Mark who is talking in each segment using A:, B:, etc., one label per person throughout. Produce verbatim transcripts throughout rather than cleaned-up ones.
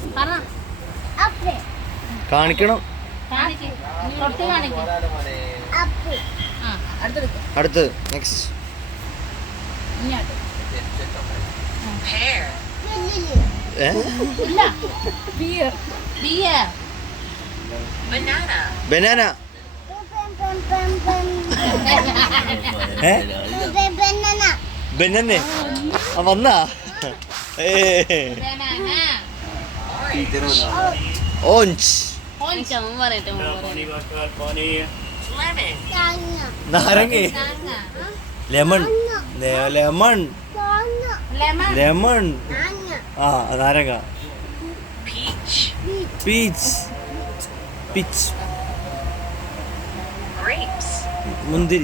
A: കാണിക്കണം. അടുത്ത് next. Banana. Banana വന്നാ. ഓഞ്ച്. നാരങ്ങ. ലെമൺ. ലെമൺ. ലെമൺ. ആ നാരങ്ങ. പീച്ച്. പീച്ച്. മുന്തിരി.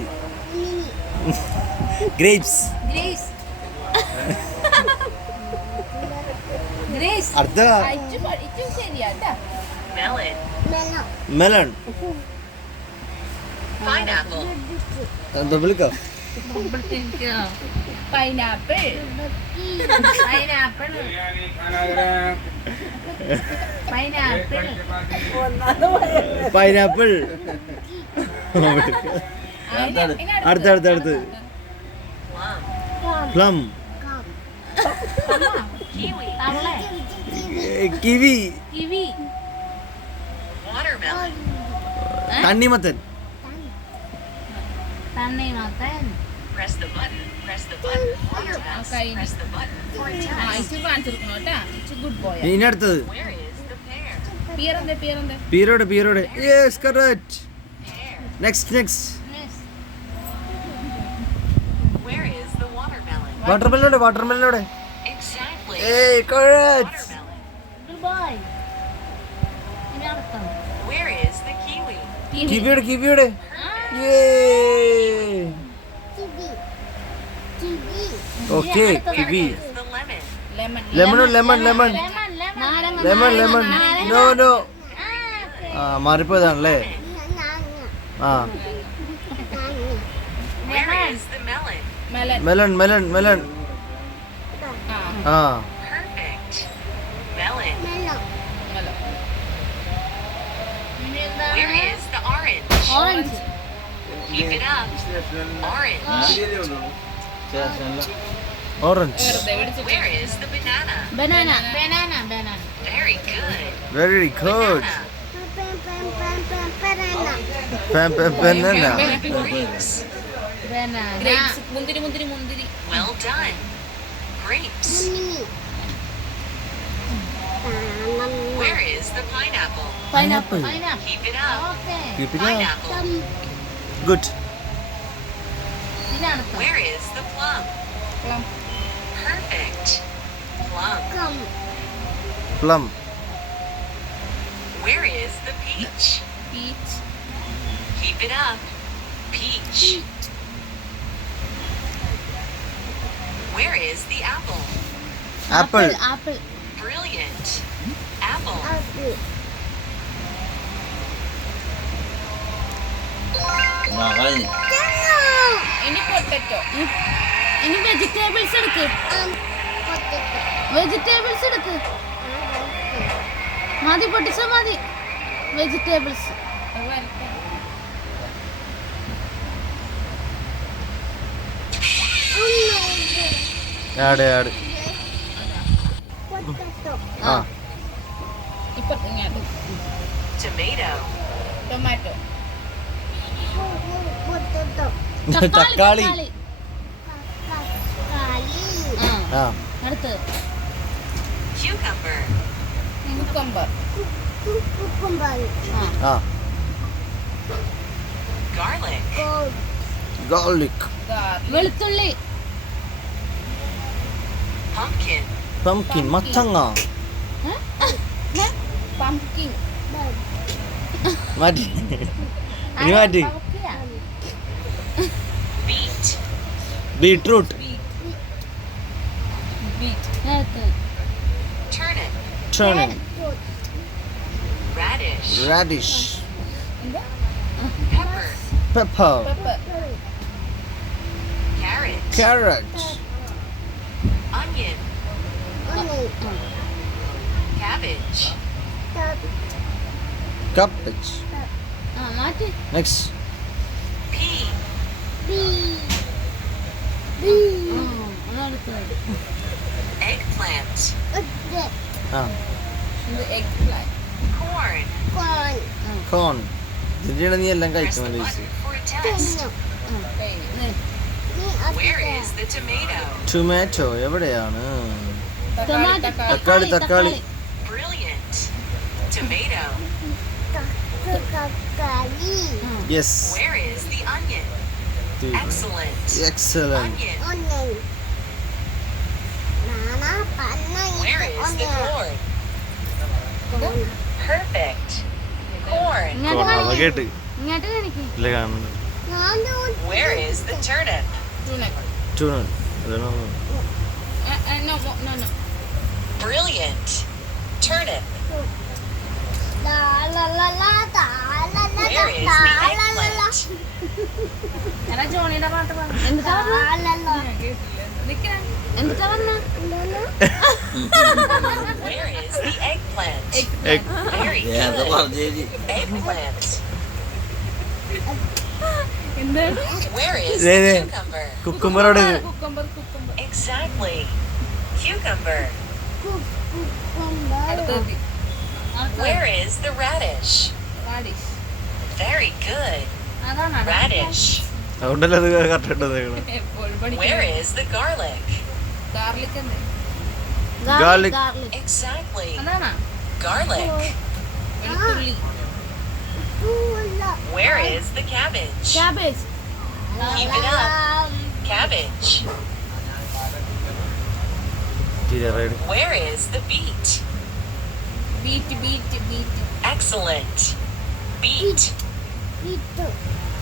A: ഗ്രേപ്സ്. അടുത്ത മെലൺ. എന്താ വിളിക്കാം?
B: പൈനാപ്പിൾ. പൈനാപ്പിൾ. പൈനാപ്പിൾ.
A: പൈനാപ്പിൾ. അടുത്ത അടുത്ത അടുത്ത് പ്ലം. കിവി. തണ്ണിമത്തൻ. ഇനി അടുത്തത് പീരോട്. പീരോട്. Yes correct. Next next. വാട്ടർമെലോടെ. വാട്ടർമെലോടെ. ഏയ് കറക്റ്റ്. കിവിയുടെ. കിവിയുടെ. Okay kiwi. Lemon. Lemon. Lemon. Lemon. Lemon. No no. ആ മാറിപ്പോയതാണല്ലേ. ആ മെലൺ. മെലൺ. മെലൺ. ആ
C: Orange. Keep it up. Orange.
A: Orange.
C: Where is the banana?
B: Banana. Banana. Banana.
C: Very good.
A: Very good. Pam pam banana.
C: Grapes.
B: Banana.
D: Grapes. Mundiri mundiri mundiri.
C: Well done. Grapes. Where is the pineapple?
A: Pineapple.
B: Pineapple.
C: Keep it up.
B: Okay.
A: Keep it up.
C: Pineapple.
A: Good.
C: Where is the plum?
D: Plum.
C: Perfect. Plum.
A: Plum.
C: Where is the peach?
D: Peach.
C: Keep it up. Peach. Where is the apple?
A: Apple.
B: Apple.
C: Brilliant. Apple.
D: Ini potato.
B: ഇനി vegetables എടുക്ക്. Vegetables എടുക്ക്. മതി പൊട്ടിച്ച മതി. Vegetables.
A: ആട് ആട്. ആ
D: ഇപ്പൊ ഇങ്ങോട്ട്.
C: Tomato.
D: Tomato.
A: തക്കാളി. ആ
B: അടുത്ത്
C: Cucumber.
D: Cucumber.
A: ആ
C: Garlic.
A: garlic.
D: Garlic.
B: വെളുത്തുള്ളി.
C: Pumpkin.
A: pumpkin മത്തങ്ങ.
D: Pumpkin.
A: മാറ്റി ഇനി മാറ്റി.
C: Beet.
A: ബീട്രൂട്ട്.
D: Beet.
B: അടുത്ത്
C: Turnip.
A: turnip.
C: Radish.
A: radish.
C: Pepper.
A: pepper.
D: Pepper.
C: Carrot.
A: carrot.
C: Onion. Cabbage.
A: Cabbage.
B: ആ മാറ്റി
A: Next.
C: Pea.
B: അതെടുത്തത്
C: Eggplant.
A: ആ
D: ഇത് egg plant.
C: Corn.
A: corn. ഇതിന്റെ നീ എല്ലാം കഴിക്കാൻ
C: Press the
A: വേണ്ടി
C: button for a test.
D: Tiny.
C: Where is the tomato?
A: Tomato എവിടെയാണ്
D: തക്കാളി
B: ടൊമാറ്റോ
D: തക്കാളി
A: തക്കാളി, തക്കാളി.
C: Brilliant. Tomato.
A: Yes
C: Where is the onion? Excellent.
A: Excellent
C: Onion. Where is the corn? Perfect. Corn.
B: ഇങ്ങോട്ട്
A: അവ
B: കാണിക്ക്.
A: കേട്ട്
B: ഇങ്ങോട്ട് കാണിക്ക്
A: ഇല്ല കാണുന്നു
C: Where is the turnip?
A: ടൂണ ഇതാണോ
D: no mo- no no
C: Brilliant. Turnip. Where is the eggplant?
D: എടാ ജോണിയുടെ പാട്ട് പാടും
B: എന്താ പറഞ്ഞ
D: നിൽക്കാൻ
B: എന്താ പറഞ്ഞ
C: Where is the eggplant?
A: Egg.
C: Very good. Eggplant.
B: എന്താണ്
C: Where is
A: Yeah,
C: the
A: yeah.
C: cucumber?
A: കുക്കുമ്പറോട്
D: കുക്കമ്പർ കുക്കമ്പർ
C: Exactly. Cucumber.
D: അടുത്തത്
C: Where is the radish?
D: Radish
C: Very good.
D: അതാണ്
C: Radish.
A: അതുകൊണ്ടല്ലേ അത് കറക്റ്റ് ഇട്ടത്
D: എപ്പോഴും
C: Where
D: പഠിക്കുന്നത്
C: is the garlic?
D: ഗാർലിക് എന്ത്
A: Garlic.
B: Garlic
C: Exactly.
D: അതാണോ
C: Garlic.
D: വെളുത്തുള്ളി
C: Where is the cabbage?
B: Cabbage
C: Keep it up. Cabbage. Where is the beet?
D: Beet beet beet
C: Excellent. Beet.